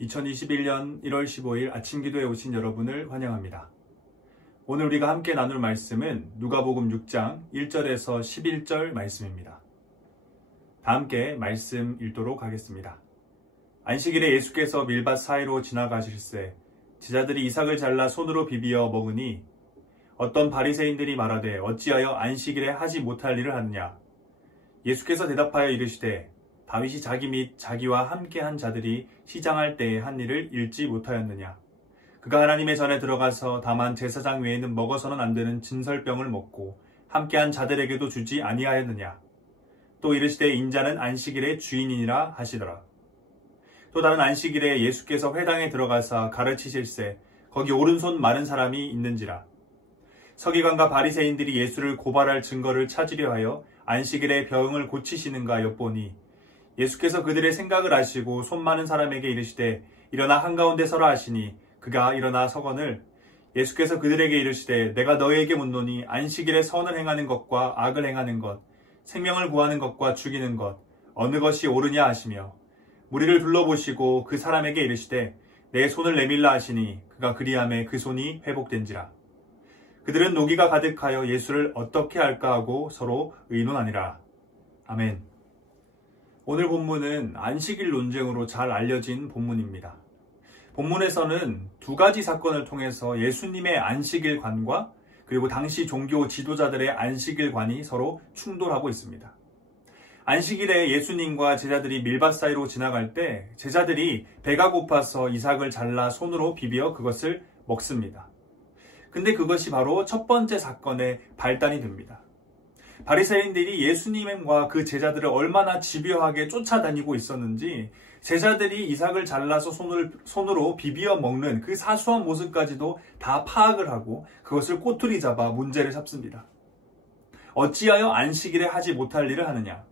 2021년 1월 15일 아침 기도에 오신 여러분을 환영합니다. 오늘 우리가 함께 나눌 말씀은 누가복음 6장 1절에서 11절 말씀입니다. 다 함께 말씀 읽도록 하겠습니다. 안식일에 예수께서 밀밭 사이로 지나가실새 제자들이 이삭을 잘라 손으로 비비어 먹으니 어떤 바리새인들이 말하되 어찌하여 안식일에 하지 못할 일을 하느냐. 예수께서 대답하여 이르시되 다윗이 자기 및 자기와 함께한 자들이 시장할 때에 한 일을 읽지 못하였느냐. 그가 하나님의 전에 들어가서 다만 제사장 외에는 먹어서는 안 되는 진설병을 먹고 함께한 자들에게도 주지 아니하였느냐. 또 이르시되 인자는 안식일의 주인이니라 하시더라. 또 다른 안식일에 예수께서 회당에 들어가사 가르치실새 거기 오른손 마른 사람이 있는지라. 서기관과 바리새인들이 예수를 고발할 증거를 찾으려 하여 안식일에 병을 고치시는가 엿보니 예수께서 그들의 생각을 아시고 손 많은 사람에게 이르시되 일어나 한가운데 서라 하시니 그가 일어나 서거늘 예수께서 그들에게 이르시되 내가 너희에게 묻노니 안식일에 선을 행하는 것과 악을 행하는 것 생명을 구하는 것과 죽이는 것 어느 것이 옳으냐 하시며 무리를 둘러보시고 그 사람에게 이르시되 내 손을 내밀라 하시니 그가 그리하매 그 손이 회복된지라. 그들은 노기가 가득하여 예수를 어떻게 할까 하고 서로 의논하니라. 아멘. 오늘 본문은 안식일 논쟁으로 잘 알려진 본문입니다. 본문에서는 두 가지 사건을 통해서 예수님의 안식일관과 그리고 당시 종교 지도자들의 안식일관이 서로 충돌하고 있습니다. 안식일에 예수님과 제자들이 밀밭 사이로 지나갈 때 제자들이 배가 고파서 이삭을 잘라 손으로 비벼 그것을 먹습니다. 근데 그것이 바로 첫 번째 사건의 발단이 됩니다. 바리새인들이 예수님과 그 제자들을 얼마나 집요하게 쫓아다니고 있었는지 제자들이 이삭을 잘라서 손으로 비비어 먹는 그 사소한 모습까지도 다 파악을 하고 그것을 꼬투리 잡아 문제를 잡습니다. 어찌하여 안식일에 하지 못할 일을 하느냐.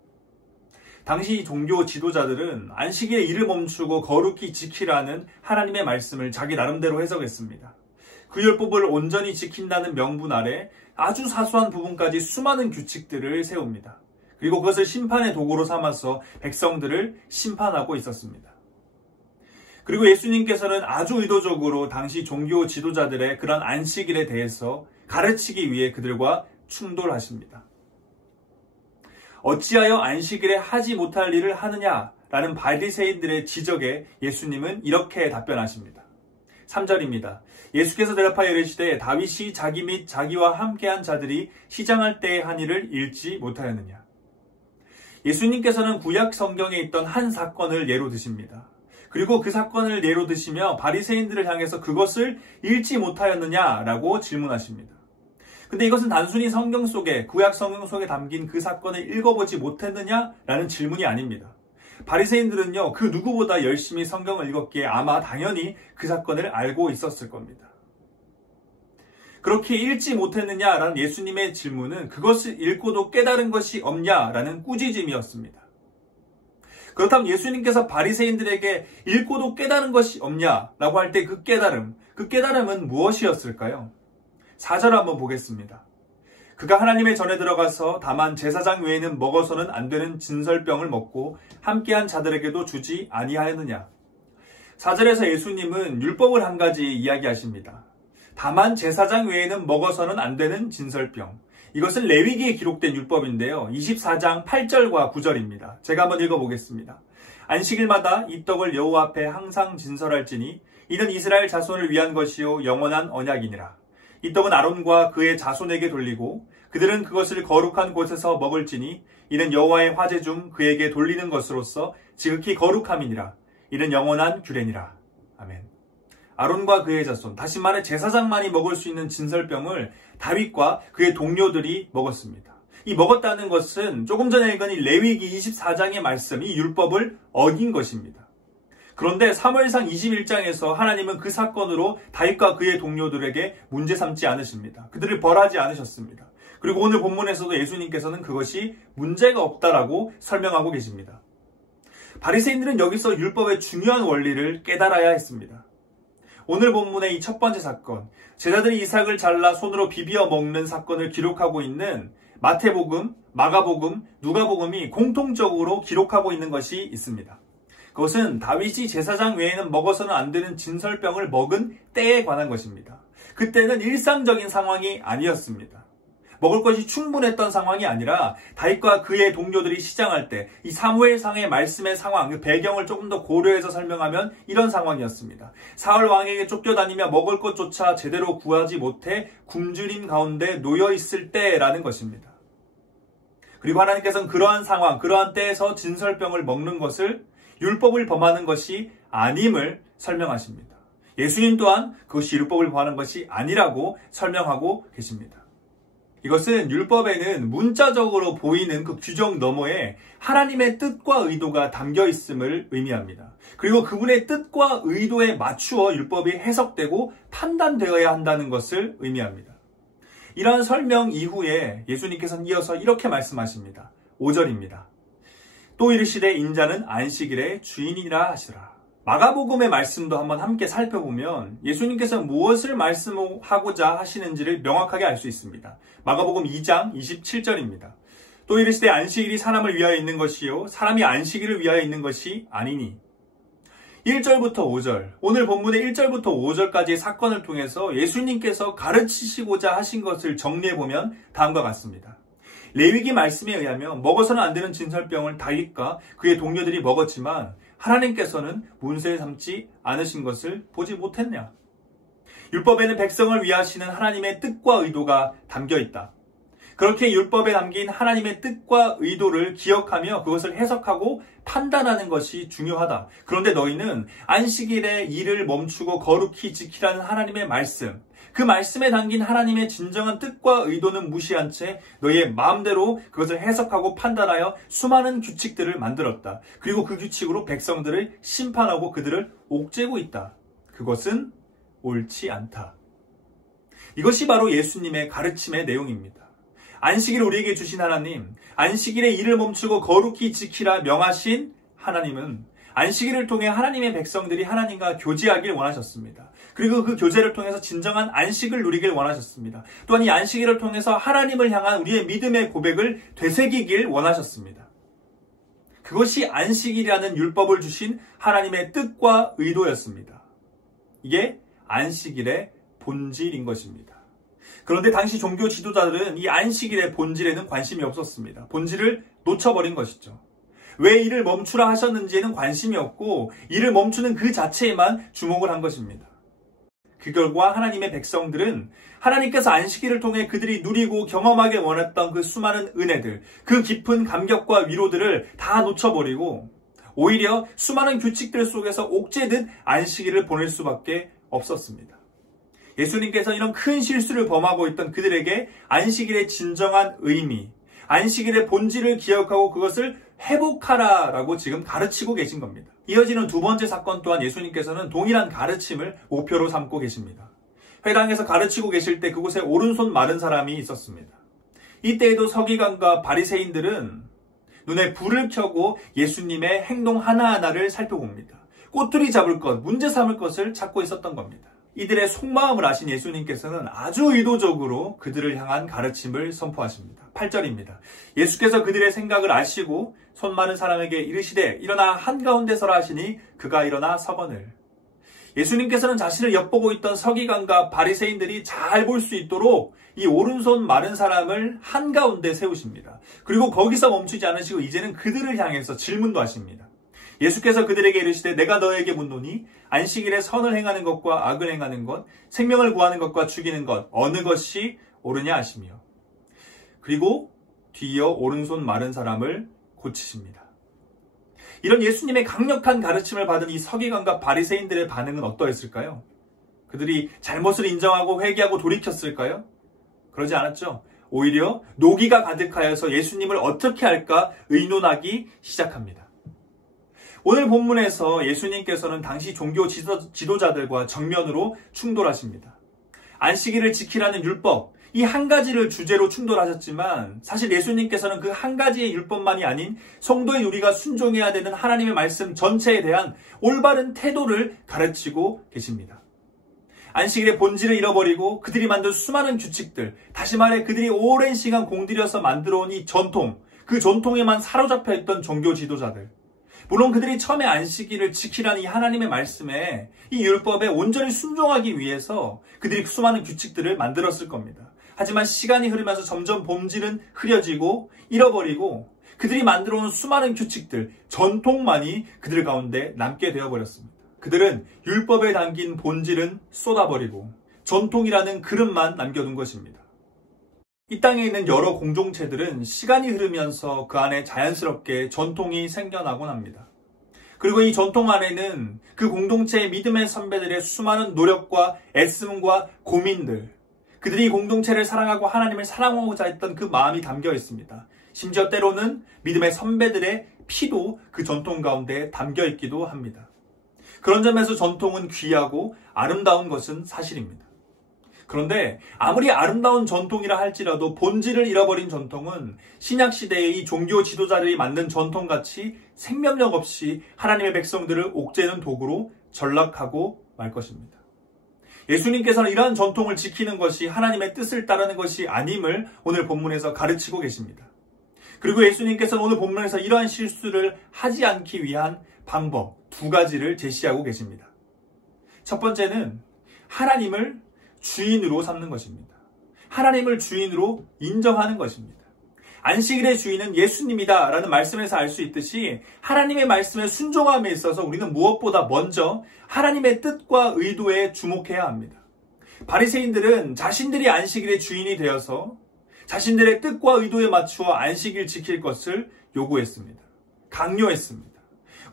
당시 종교 지도자들은 안식일에 일을 멈추고 거룩히 지키라는 하나님의 말씀을 자기 나름대로 해석했습니다. 그 율법을 온전히 지킨다는 명분 아래 아주 사소한 부분까지 수많은 규칙들을 세웁니다. 그리고 그것을 심판의 도구로 삼아서 백성들을 심판하고 있었습니다. 그리고 예수님께서는 아주 의도적으로 당시 종교 지도자들의 그런 안식일에 대해서 가르치기 위해 그들과 충돌하십니다. 어찌하여 안식일에 하지 못할 일을 하느냐라는 바리새인들의 지적에 예수님은 이렇게 답변하십니다. 3절입니다. 예수께서 대답하여 이르시되 다윗이 자기 및 자기와 함께한 자들이 시장할 때의 한 일을 읽지 못하였느냐. 예수님께서는 구약 성경에 있던 한 사건을 예로 드십니다. 그리고 그 사건을 예로 드시며 바리새인들을 향해서 그것을 읽지 못하였느냐라고 질문하십니다. 근데 이것은 단순히 성경 속에 구약 성경 속에 담긴 그 사건을 읽어보지 못했느냐라는 질문이 아닙니다. 바리새인들은요, 그 누구보다 열심히 성경을 읽었기에 아마 당연히 그 사건을 알고 있었을 겁니다. 그렇게 읽지 못했느냐라는 예수님의 질문은 그것을 읽고도 깨달은 것이 없냐라는 꾸짖음이었습니다. 그렇다면 예수님께서 바리새인들에게 읽고도 깨달은 것이 없냐라고 할 때 그 깨달음은 무엇이었을까요? 4절 한번 보겠습니다. 그가 하나님의 전에 들어가서 다만 제사장 외에는 먹어서는 안 되는 진설병을 먹고 함께한 자들에게도 주지 아니하였느냐. 4절에서 예수님은 율법을 한 가지 이야기하십니다. 다만 제사장 외에는 먹어서는 안 되는 진설병. 이것은 레위기에 기록된 율법인데요. 24장 8절과 9절입니다. 제가 한번 읽어보겠습니다. 안식일마다 이 떡을 여호와 앞에 항상 진설할지니 이는 이스라엘 자손을 위한 것이요 영원한 언약이니라. 이 떡은 아론과 그의 자손에게 돌리고 그들은 그것을 거룩한 곳에서 먹을지니 이는 여호와의 화제 중 그에게 돌리는 것으로서 지극히 거룩함이니라. 이는 영원한 규례니라. 아멘. 아론과 그의 자손, 다시 말해 제사장만이 먹을 수 있는 진설병을 다윗과 그의 동료들이 먹었습니다. 이 먹었다는 것은 조금 전에 읽은 이 레위기 24장의 말씀, 이 율법을 어긴 것입니다. 그런데 사무엘상 21장에서 하나님은 그 사건으로 다윗과 그의 동료들에게 문제 삼지 않으십니다. 그들을 벌하지 않으셨습니다. 그리고 오늘 본문에서도 예수님께서는 그것이 문제가 없다라고 설명하고 계십니다. 바리새인들은 여기서 율법의 중요한 원리를 깨달아야 했습니다. 오늘 본문의 이 첫 번째 사건, 제자들이 이삭을 잘라 손으로 비비어 먹는 사건을 기록하고 있는 마태복음, 마가복음, 누가복음이 공통적으로 기록하고 있는 것이 있습니다. 그것은 다윗이 제사장 외에는 먹어서는 안 되는 진설병을 먹은 때에 관한 것입니다. 그때는 일상적인 상황이 아니었습니다. 먹을 것이 충분했던 상황이 아니라 다윗과 그의 동료들이 시장할 때 이 사무엘상의 말씀의 상황, 그 배경을 조금 더 고려해서 설명하면 이런 상황이었습니다. 사울 왕에게 쫓겨다니며 먹을 것조차 제대로 구하지 못해 굶주림 가운데 놓여 있을 때라는 것입니다. 그리고 하나님께서는 그러한 상황, 그러한 때에서 진설병을 먹는 것을 율법을 범하는 것이 아님을 설명하십니다. 예수님 또한 그것이 율법을 범하는 것이 아니라고 설명하고 계십니다. 이것은 율법에는 문자적으로 보이는 그 규정 너머에 하나님의 뜻과 의도가 담겨 있음을 의미합니다. 그리고 그분의 뜻과 의도에 맞추어 율법이 해석되고 판단되어야 한다는 것을 의미합니다. 이러한 설명 이후에 예수님께서는 이어서 이렇게 말씀하십니다. 5절입니다. 또 이르시되 인자는 안식일의 주인이라 하시라. 마가복음의 말씀도 한번 함께 살펴보면 예수님께서 무엇을 말씀하고자 하시는지를 명확하게 알 수 있습니다. 마가복음 2장 27절입니다. 또 이르시되 안식일이 사람을 위하여 있는 것이요 사람이 안식일을 위하여 있는 것이 아니니. 1절부터 5절, 오늘 본문의 1절부터 5절까지의 사건을 통해서 예수님께서 가르치시고자 하신 것을 정리해보면 다음과 같습니다. 레위기 말씀에 의하면 먹어서는 안 되는 진설병을 다윗과 그의 동료들이 먹었지만 하나님께서는 문제 삼지 않으신 것을 보지 못했냐? 율법에는 백성을 위하시는 하나님의 뜻과 의도가 담겨 있다. 그렇게 율법에 담긴 하나님의 뜻과 의도를 기억하며 그것을 해석하고 판단하는 것이 중요하다. 그런데 너희는 안식일에 일을 멈추고 거룩히 지키라는 하나님의 말씀, 그 말씀에 담긴 하나님의 진정한 뜻과 의도는 무시한 채 너희의 마음대로 그것을 해석하고 판단하여 수많은 규칙들을 만들었다. 그리고 그 규칙으로 백성들을 심판하고 그들을 옥죄고 있다. 그것은 옳지 않다. 이것이 바로 예수님의 가르침의 내용입니다. 안식일을 우리에게 주신 하나님, 안식일에 일을 멈추고 거룩히 지키라 명하신 하나님은 안식일을 통해 하나님의 백성들이 하나님과 교제하길 원하셨습니다. 그리고 그 교제를 통해서 진정한 안식을 누리길 원하셨습니다. 또한 이 안식일을 통해서 하나님을 향한 우리의 믿음의 고백을 되새기길 원하셨습니다. 그것이 안식일이라는 율법을 주신 하나님의 뜻과 의도였습니다. 이게 안식일의 본질인 것입니다. 그런데 당시 종교 지도자들은 이 안식일의 본질에는 관심이 없었습니다. 본질을 놓쳐버린 것이죠. 왜 일을 멈추라 하셨는지에는 관심이 없고 일을 멈추는 그 자체에만 주목을 한 것입니다. 그 결과 하나님의 백성들은 하나님께서 안식일을 통해 그들이 누리고 경험하게 원했던 그 수많은 은혜들, 그 깊은 감격과 위로들을 다 놓쳐버리고 오히려 수많은 규칙들 속에서 옥죄듯 안식일을 보낼 수밖에 없었습니다. 예수님께서 이런 큰 실수를 범하고 있던 그들에게 안식일의 진정한 의미, 안식일의 본질을 기억하고 그것을 회복하라라고 지금 가르치고 계신 겁니다. 이어지는 두 번째 사건 또한 예수님께서는 동일한 가르침을 목표로 삼고 계십니다. 회당에서 가르치고 계실 때 그곳에 오른손 마른 사람이 있었습니다. 이때에도 서기관과 바리새인들은 눈에 불을 켜고 예수님의 행동 하나하나를 살펴봅니다. 꼬투리 잡을 것, 문제 삼을 것을 찾고 있었던 겁니다. 이들의 속마음을 아신 예수님께서는 아주 의도적으로 그들을 향한 가르침을 선포하십니다. 8절입니다. 예수께서 그들의 생각을 아시고 손 마른 사람에게 이르시되 일어나 한가운데 서라 하시니 그가 일어나 서거늘. 예수님께서는 자신을 엿보고 있던 서기관과 바리새인들이 잘 볼 수 있도록 이 오른손 마른 사람을 한가운데 세우십니다. 그리고 거기서 멈추지 않으시고 이제는 그들을 향해서 질문도 하십니다. 예수께서 그들에게 이르시되 내가 너에게 묻노니 안식일에 선을 행하는 것과 악을 행하는 것, 생명을 구하는 것과 죽이는 것 어느 것이 옳으냐 하시며 그리고 뒤이어 오른손 마른 사람을 고치십니다. 이런 예수님의 강력한 가르침을 받은 이 서기관과 바리새인들의 반응은 어떠했을까요? 그들이 잘못을 인정하고 회개하고 돌이켰을까요? 그러지 않았죠. 오히려 노기가 가득하여서 예수님을 어떻게 할까 의논하기 시작합니다. 오늘 본문에서 예수님께서는 당시 종교 지도자들과 정면으로 충돌하십니다. 안식일을 지키라는 율법, 이 한 가지를 주제로 충돌하셨지만 사실 예수님께서는 그 한 가지의 율법만이 아닌 성도인 우리가 순종해야 되는 하나님의 말씀 전체에 대한 올바른 태도를 가르치고 계십니다. 안식일의 본질을 잃어버리고 그들이 만든 수많은 규칙들, 다시 말해 그들이 오랜 시간 공들여서 만들어온 이 전통, 그 전통에만 사로잡혀 있던 종교 지도자들, 물론 그들이 처음에 안식일을 지키라는 이 하나님의 말씀에, 이 율법에 온전히 순종하기 위해서 그들이 수많은 규칙들을 만들었을 겁니다. 하지만 시간이 흐르면서 점점 본질은 흐려지고 잃어버리고 그들이 만들어온 수많은 규칙들, 전통만이 그들 가운데 남게 되어버렸습니다. 그들은 율법에 담긴 본질은 쏟아버리고 전통이라는 그릇만 남겨둔 것입니다. 이 땅에 있는 여러 공동체들은 시간이 흐르면서 그 안에 자연스럽게 전통이 생겨나곤 합니다. 그리고 이 전통 안에는 그 공동체의 믿음의 선배들의 수많은 노력과 애씀과 고민들, 그들이 공동체를 사랑하고 하나님을 사랑하고자 했던 그 마음이 담겨 있습니다. 심지어 때로는 믿음의 선배들의 피도 그 전통 가운데 담겨 있기도 합니다. 그런 점에서 전통은 귀하고 아름다운 것은 사실입니다. 그런데 아무리 아름다운 전통이라 할지라도 본질을 잃어버린 전통은 신약시대의 이 종교 지도자들이 만든 전통같이 생명력 없이 하나님의 백성들을 옥죄는 도구로 전락하고 말 것입니다. 예수님께서는 이러한 전통을 지키는 것이 하나님의 뜻을 따르는 것이 아님을 오늘 본문에서 가르치고 계십니다. 그리고 예수님께서는 오늘 본문에서 이러한 실수를 하지 않기 위한 방법 2가지를 제시하고 계십니다. 첫 번째는 하나님을 주인으로 삼는 것입니다. 하나님을 주인으로 인정하는 것입니다. 안식일의 주인은 예수님이다 라는 말씀에서 알 수 있듯이 하나님의 말씀에 순종함에 있어서 우리는 무엇보다 먼저 하나님의 뜻과 의도에 주목해야 합니다. 바리새인들은 자신들이 안식일의 주인이 되어서 자신들의 뜻과 의도에 맞추어 안식일 지킬 것을 요구했습니다. 강요했습니다.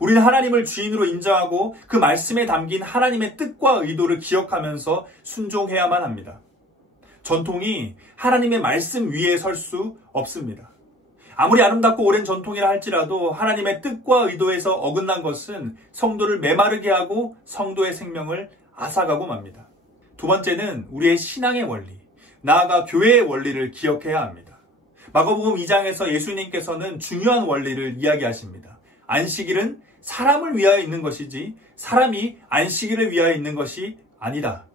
우리는 하나님을 주인으로 인정하고 그 말씀에 담긴 하나님의 뜻과 의도를 기억하면서 순종해야만 합니다. 전통이 하나님의 말씀 위에 설 수 없습니다. 아무리 아름답고 오랜 전통이라 할지라도 하나님의 뜻과 의도에서 어긋난 것은 성도를 메마르게 하고 성도의 생명을 앗아가고 맙니다. 2번째는 우리의 신앙의 원리, 나아가 교회의 원리를 기억해야 합니다. 마가복음 2장에서 예수님께서는 중요한 원리를 이야기하십니다. 안식일은 사람을 위하여 있는 것이지 사람이 안식일을 위하여 있는 것이 아니다.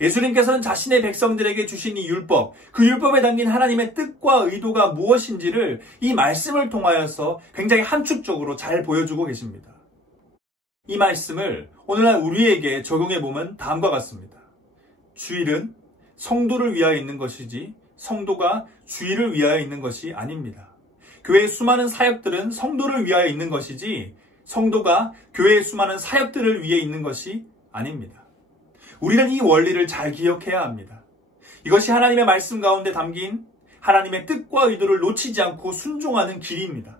예수님께서는 자신의 백성들에게 주신 이 율법, 그 율법에 담긴 하나님의 뜻과 의도가 무엇인지를 이 말씀을 통하여서 굉장히 함축적으로 잘 보여주고 계십니다. 이 말씀을 오늘날 우리에게 적용해보면 다음과 같습니다. 주일은 성도를 위하여 있는 것이지 성도가 주일을 위하여 있는 것이 아닙니다. 교회의 수많은 사역들은 성도를 위하여 있는 것이지 성도가 교회의 수많은 사역들을 위해 있는 것이 아닙니다. 우리는 이 원리를 잘 기억해야 합니다. 이것이 하나님의 말씀 가운데 담긴 하나님의 뜻과 의도를 놓치지 않고 순종하는 길입니다.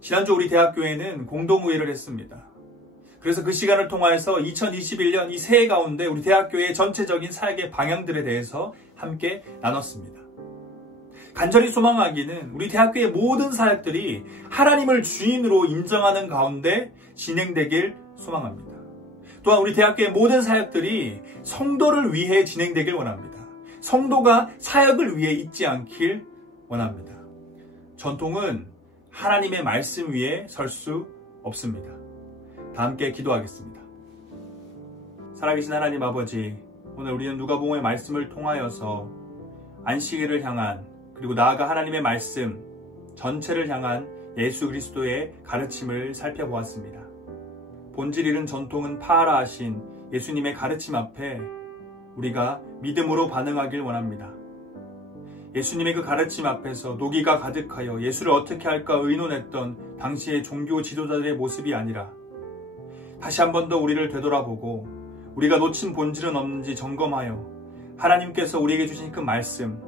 지난주 우리 대학교에는 공동의회를 했습니다. 그래서 그 시간을 통하여서 2021년 이 새해 가운데 우리 대학교의 전체적인 사역의 방향들에 대해서 함께 나눴습니다. 간절히 소망하기는 우리 대학교의 모든 사역들이 하나님을 주인으로 인정하는 가운데 진행되길 소망합니다. 또한 우리 대학교의 모든 사역들이 성도를 위해 진행되길 원합니다. 성도가 사역을 위해 있지 않길 원합니다. 전통은 하나님의 말씀 위에 설 수 없습니다. 다 함께 기도하겠습니다. 살아계신 하나님 아버지, 오늘 우리는 누가복음의 말씀을 통하여서 안식일을 향한, 그리고 나아가 하나님의 말씀 전체를 향한 예수 그리스도의 가르침을 살펴보았습니다. 본질 잃은 전통은 파하라 하신 예수님의 가르침 앞에 우리가 믿음으로 반응하길 원합니다. 예수님의 그 가르침 앞에서 노기가 가득하여 예수를 어떻게 할까 의논했던 당시의 종교 지도자들의 모습이 아니라 다시 한 번 더 우리를 되돌아보고 우리가 놓친 본질은 없는지 점검하여 하나님께서 우리에게 주신 그 말씀,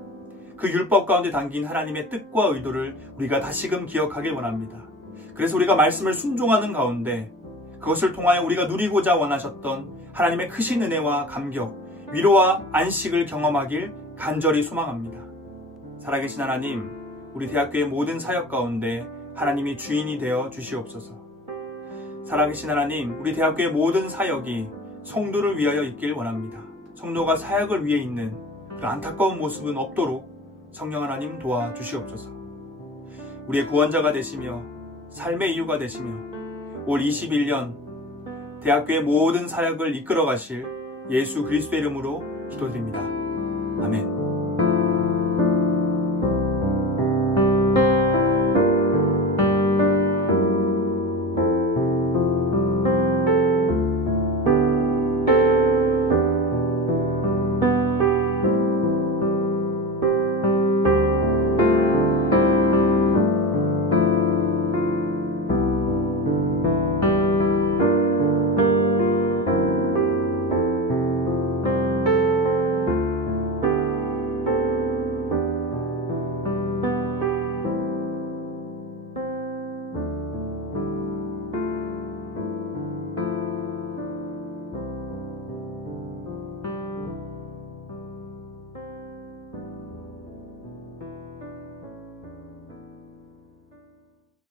그 율법 가운데 담긴 하나님의 뜻과 의도를 우리가 다시금 기억하길 원합니다. 그래서 우리가 말씀을 순종하는 가운데 그것을 통하여 우리가 누리고자 원하셨던 하나님의 크신 은혜와 감격, 위로와 안식을 경험하길 간절히 소망합니다. 살아계신 하나님, 우리 대학교의 모든 사역 가운데 하나님이 주인이 되어 주시옵소서. 살아계신 하나님, 우리 대학교의 모든 사역이 성도를 위하여 있길 원합니다. 성도가 사역을 위해 있는 그 안타까운 모습은 없도록 성령 하나님 도와주시옵소서. 우리의 구원자가 되시며 삶의 이유가 되시며 올 21년 대학교의 모든 사역을 이끌어 가실 예수 그리스도의 이름으로 기도드립니다. 아멘.